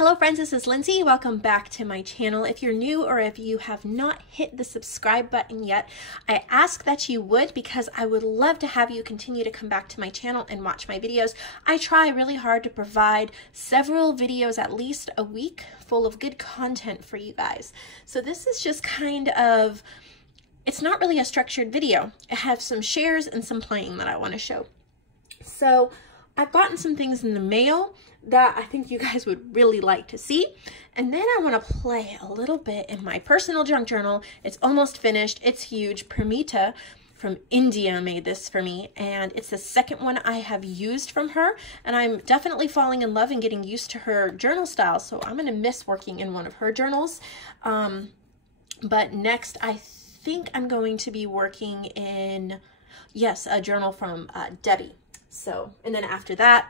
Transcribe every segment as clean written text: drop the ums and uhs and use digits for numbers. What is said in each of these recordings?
Hello friends, this is Lindsay. Welcome back to my channel. If you're new or if you have not hit the subscribe button yet, I ask that you would because I would love to have you continue to come back to my channel and watch my videos. I try really hard to provide several videos at least a week full of good content for you guys. So this is just kind of, it's not really a structured video. I have some shares and some playing that I want to show. So I've gotten some things in the mail that I think you guys would really like to see. And then I want to play a little bit in my personal junk journal. It's almost finished. It's huge. Pramita from India made this for me, and it's the second one I have used from her, and I'm definitely falling in love and getting used to her journal style, so I'm going to miss working in one of her journals. But next I think I'm going to be working in, yes, a journal from Debbie. So, and then after that,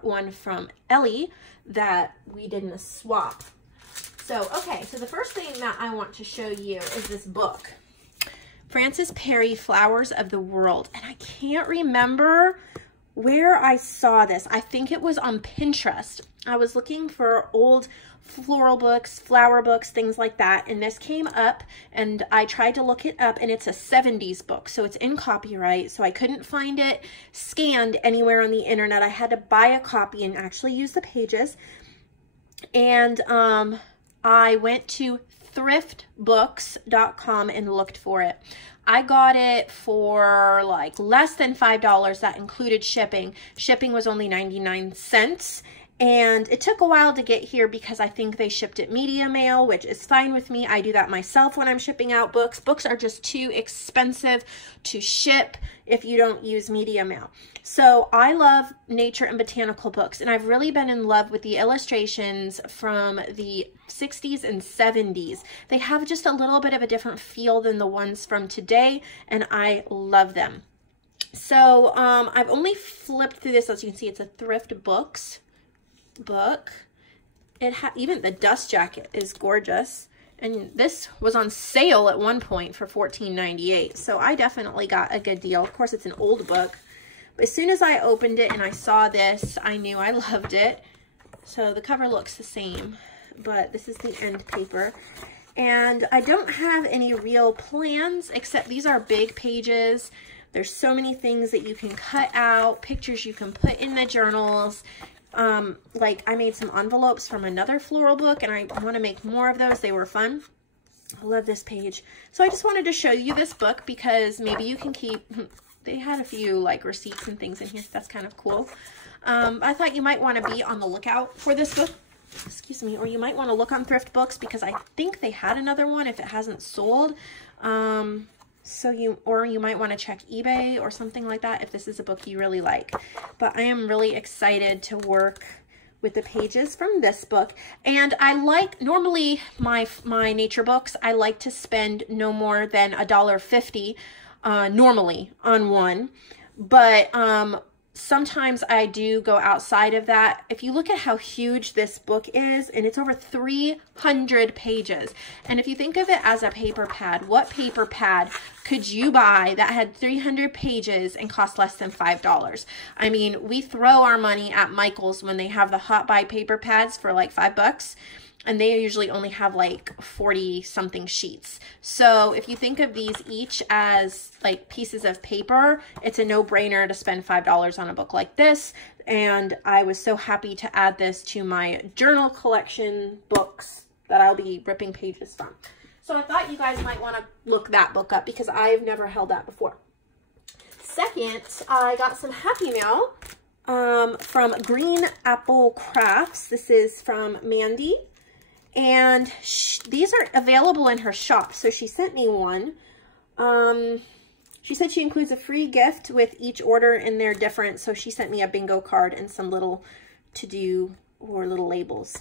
one from Ellsie that we did in a swap. So, okay, so the first thing that I want to show you is this book, Frances Perry, Flowers of the World. And I can't remember where I saw this. I think it was on Pinterest. I was looking for old floral books, flower books, things like that, and this came up and I tried to look it up, and it's a 70s book, so it's in copyright, so I couldn't find it scanned anywhere on the internet. I had to buy a copy and actually use the pages. And I went to thriftbooks.com and looked for it. I got it for like less than $5. That included shipping. Shipping was only 99 cents. And it took a while to get here because I think they shipped it media mail, which is fine with me. I do that myself when I'm shipping out books. Books are just too expensive to ship if you don't use media mail. So I love nature and botanical books, and I've really been in love with the illustrations from the 60s and 70s. They have just a little bit of a different feel than the ones from today, and I love them. So I've only flipped through this. As you can see, it's a Thrift Books book. It even the dust jacket is gorgeous, and this was on sale at one point for $14.98, so I definitely got a good deal. Of course, it's an old book, but as soon as I opened it and I saw this, I knew I loved it. So the cover looks the same, but this is the end paper, and I don't have any real plans except these are big pages. There's so many things that you can cut out, pictures you can put in the journals. Like I made some envelopes from another floral book, and I want to make more of those. They were fun. I love this page. So I just wanted to show you this book because maybe you can keep, they had a few like receipts and things in here. That's kind of cool. I thought you might want to be on the lookout for this book, excuse me, or you might want to look on Thrift Books because I think they had another one if it hasn't sold. So you might want to check eBay or something like that if this is a book you really like. But I am really excited to work with the pages from this book. And I like, normally my nature books, I like to spend no more than $1.50 normally on one. But sometimes I do go outside of that. If you look at how huge this book is, and it's over 300 pages. And if you think of it as a paper pad, what paper pad could you buy that had 300 pages and cost less than $5? I mean, we throw our money at Michael's when they have the Hot Buy paper pads for like $5. And they usually only have like 40 something sheets. So if you think of these each as like pieces of paper, it's a no-brainer to spend $5 on a book like this. And I was so happy to add this to my journal collection books that I'll be ripping pages from. So I thought you guys might want to look that book up because I've never held that before. Second, I got some Happy Mail from Green Apple Crafts. This is from Mandy. And these are available in her shop. So she sent me one. She said she includes a free gift with each order, and they're different. So she sent me a bingo card and some little to-do or little labels.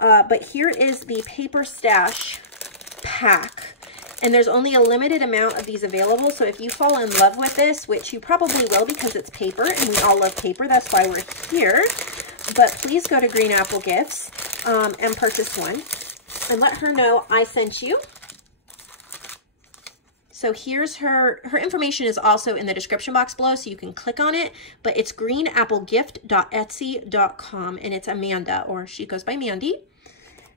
But here is the Paper Stash pack. And there's only a limited amount of these available. So if you fall in love with this, which you probably will because it's paper, and we all love paper, that's why we're here. But please go to Green Apple Gifts and purchase one and let her know I sent you. So here's her information is also in the description box below, so you can click on it, but it's greenapplegift.etsy.com, and it's Amanda, or she goes by Mandy.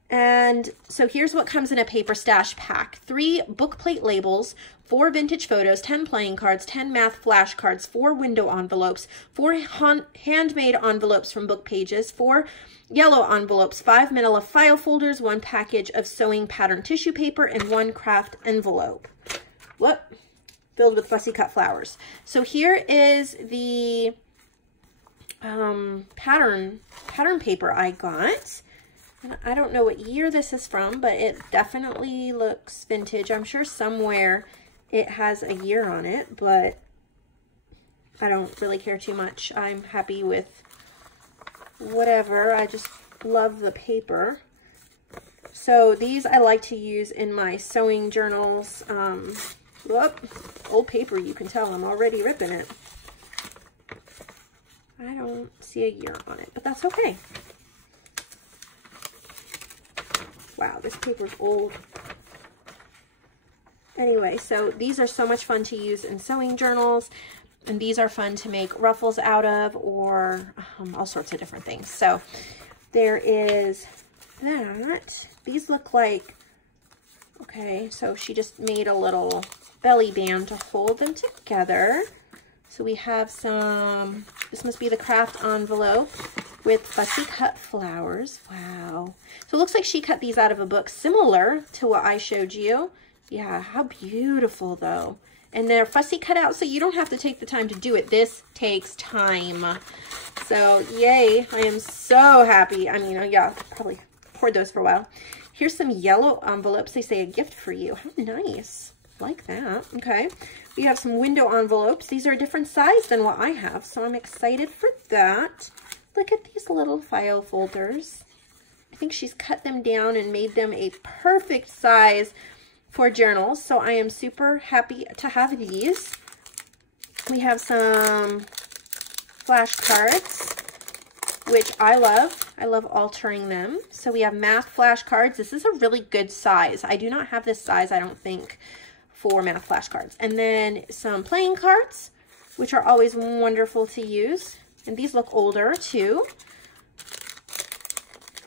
And so here's what comes in a paper stash pack. 3 book plate labels, 4 vintage photos, 10 playing cards, 10 math flashcards, 4 window envelopes, 4 handmade envelopes from book pages, 4 yellow envelopes, 5 manila file folders, 1 package of sewing pattern tissue paper, and 1 craft envelope. What? Filled with fussy cut flowers. So here is the pattern paper I got. I don't know what year this is from, but it definitely looks vintage. I'm sure somewhere it has a year on it, but I don't really care too much. I'm happy with whatever. I just love the paper. So these I like to use in my sewing journals. Whoop, old paper, you can tell I'm already ripping it. I don't see a year on it, but that's okay. Wow, this paper's old. Anyway, so these are so much fun to use in sewing journals, and these are fun to make ruffles out of, or all sorts of different things. So there is that. These look like, okay, so she just made a little belly band to hold them together. So we have some, this must be the craft envelope with fussy cut flowers. Wow. So it looks like she cut these out of a book similar to what I showed you. Yeah, how beautiful though. And they're fussy cut out, so you don't have to take the time to do it. This takes time. So yay, I am so happy. I mean, yeah, probably poured those for a while. Here's some yellow envelopes. They say a gift for you. How nice. Like that. Okay. We have some window envelopes. These are a different size than what I have, so I'm excited for that. Look at these little file folders. I think she's cut them down and made them a perfect size for journals, so I am super happy to have these. We have some flashcards, which I love. I love altering them. So we have math flashcards. This is a really good size. I do not have this size, I don't think, for math flashcards. And then some playing cards, which are always wonderful to use. And these look older too.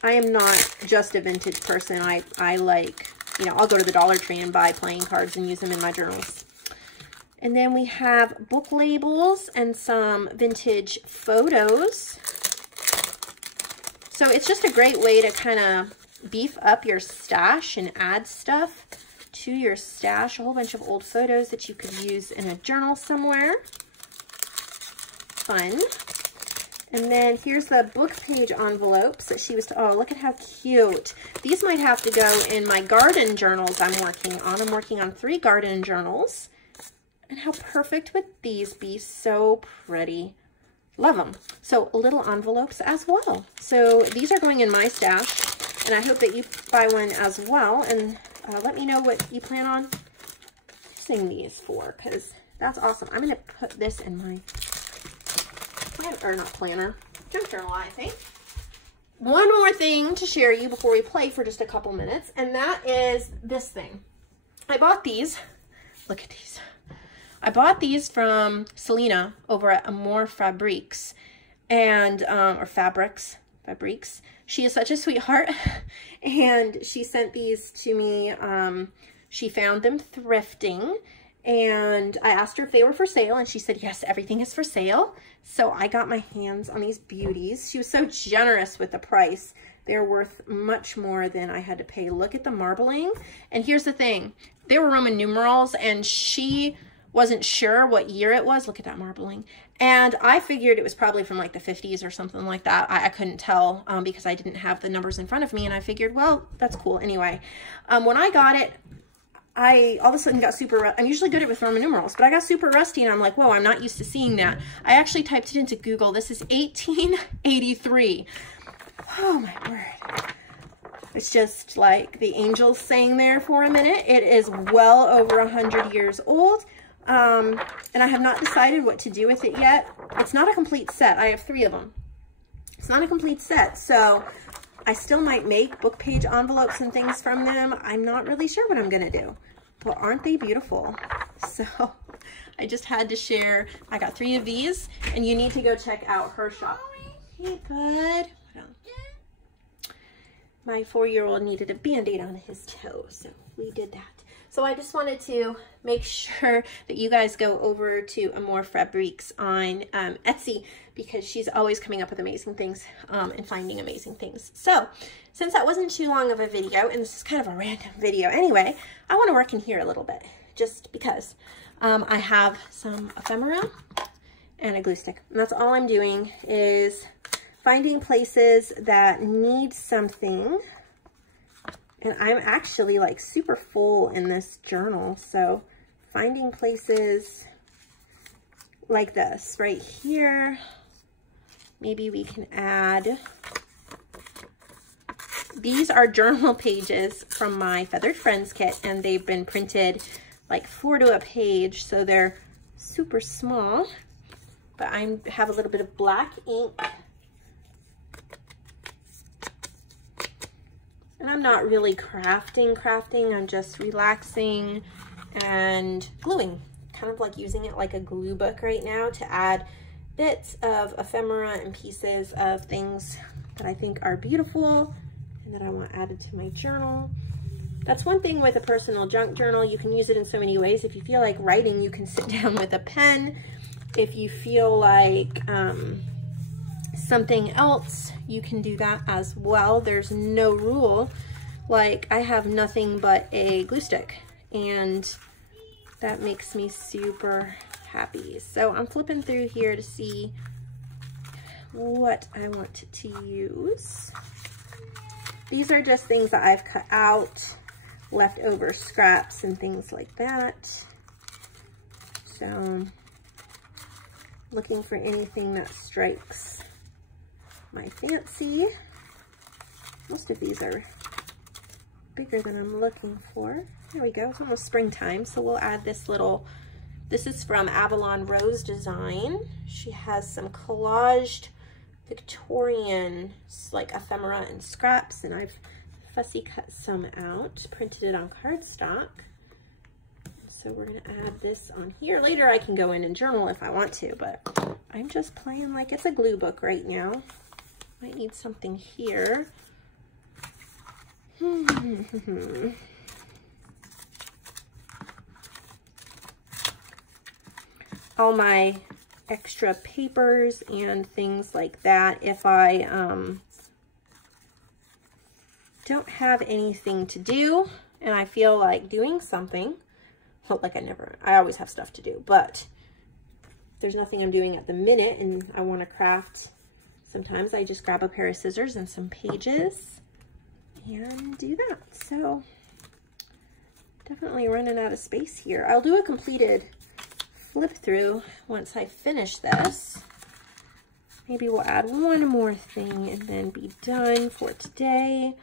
I am not just a vintage person. I like, you know, I'll go to the Dollar Tree and buy playing cards and use them in my journals. And then we have book labels and some vintage photos. So it's just a great way to kind of beef up your stash and add stuff to your stash. A whole bunch of old photos that you could use in a journal somewhere. Fun. And then here's the book page envelopes that she was, oh, look at how cute. These might have to go in my garden journals I'm working on. I'm working on 3 garden journals. And how perfect would these be? So pretty. Love them. So little envelopes as well. So these are going in my stash, and I hope that you buy one as well. And let me know what you plan on using these for, because that's awesome. I'm going to put this in my or not planner, junk journal, I think. One more thing to share you before we play for just a couple minutes, and that is this thing. I bought these. Look at these. I bought these from Selena over at Amour Fabriques, and or Fabrics. She is such a sweetheart, and she sent these to me. She found them thrifting, and I asked her if they were for sale, and she said, yes, everything is for sale. So I got my hands on these beauties. She was so generous with the price. They're worth much more than I had to pay. Look at the marbling. And here's the thing. They were Roman numerals, and she wasn't sure what year it was. Look at that marbling. And I figured it was probably from like the 50s or something like that. I couldn't tell because I didn't have the numbers in front of me, and I figured, well, that's cool anyway. When I got it, I all of a sudden got super, I'm usually good at with Roman numerals, but I got super rusty, and I'm like, whoa, I'm not used to seeing that. I actually typed it into Google. This is 1883. Oh my word. It's just like the angels sang there for a minute. It is well over 100 years old. And I have not decided what to do with it yet. It's not a complete set. I have 3 of them. It's not a complete set, so I still might make book page envelopes and things from them. I'm not really sure what I'm going to do, but aren't they beautiful? So I just had to share. I got 3 of these, and you need to go check out her shop. Hey, bud. My 4-year-old needed a Band-Aid on his toe, so we did that. So I just wanted to make sure that you guys go over to Amour Fabriques on Etsy, because she's always coming up with amazing things and finding amazing things. So since that wasn't too long of a video, and this is kind of a random video anyway, I want to work in here a little bit, just because I have some ephemera and a glue stick. And that's all I'm doing, is finding places that need something. And I'm actually like super full in this journal. So finding places like this right here. Maybe we can add, these are journal pages from my Feathered Friends kit, and they've been printed like 4 to a page. So they're super small, but I have a little bit of black ink. And I'm not really crafting, I'm just relaxing and gluing, kind of like using it like a glue book right now to add bits of ephemera and pieces of things that I think are beautiful and that I want added to my journal. That's one thing with a personal junk journal. You can use it in so many ways. If you feel like writing, you can sit down with a pen. If you feel like something else, you can do that as well. There's no rule. Like, I have nothing but a glue stick, and that makes me super happy. So I'm flipping through here to see what I want to use. These are just things that I've cut out, leftover scraps and things like that. So looking for anything that strikes my fancy. Most of these are bigger than I'm looking for. There we go. It's almost springtime, so we'll add this little, this is from Avalon Rose Design. She has some collaged Victorian like ephemera and scraps, and I've fussy cut some out, printed it on cardstock. So we're gonna add this on here. Later I can go in and journal if I want to, but I'm just playing like it's a glue book right now. Might need something here. All my extra papers and things like that. If I don't have anything to do and I feel like doing something, well, like I always have stuff to do, but if there's nothing I'm doing at the minute and I want to craft, sometimes I just grab a pair of scissors and some pages and do that. So definitely running out of space here. I'll do a completed flip through once I finish this. Maybe we'll add one more thing and then be done for today.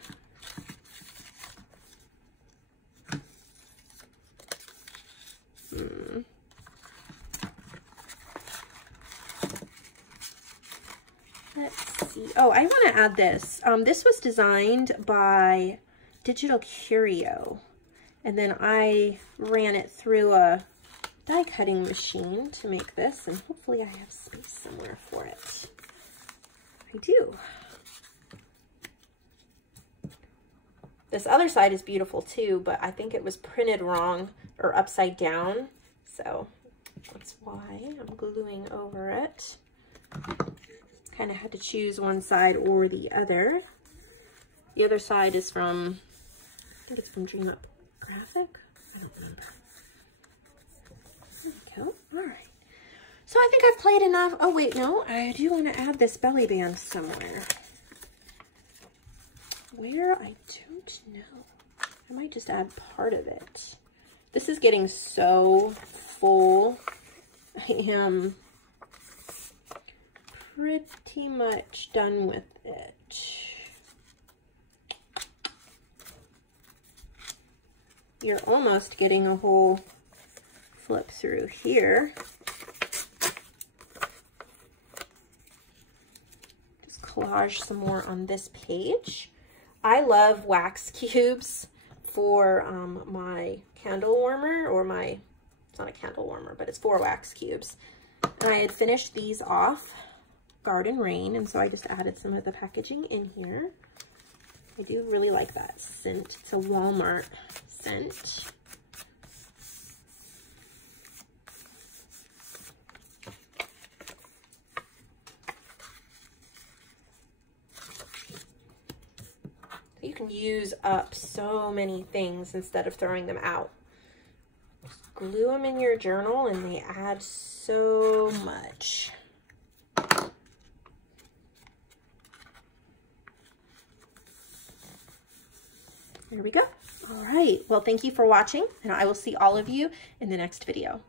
Let's see. Oh, I want to add this. This was designed by Digital Curio, and then I ran it through a die cutting machine to make this, and hopefully I have space somewhere for it. I do. This other side is beautiful too, but I think it was printed wrong or upside down, so that's why I'm gluing over it. Kind of had to choose one side or the other. The other side is from, I think it's from Dream Up Graphic. I don't remember. There we go. All right. So I think I've played enough. Oh wait, no, I do want to add this belly band somewhere. Where? I don't know. I might just add part of it. This is getting so full. I am pretty much done with it. You're almost getting a whole flip through here. Just collage some more on this page. I love wax cubes for my candle warmer or my not a candle warmer, but it's 4 wax cubes. And I had finished these off Garden Rain, and so I just added some of the packaging in here. I do really like that scent. It's a Walmart scent. You can use up so many things instead of throwing them out. Just glue them in your journal and they add so much. There we go. All right. Well, thank you for watching, and I will see all of you in the next video.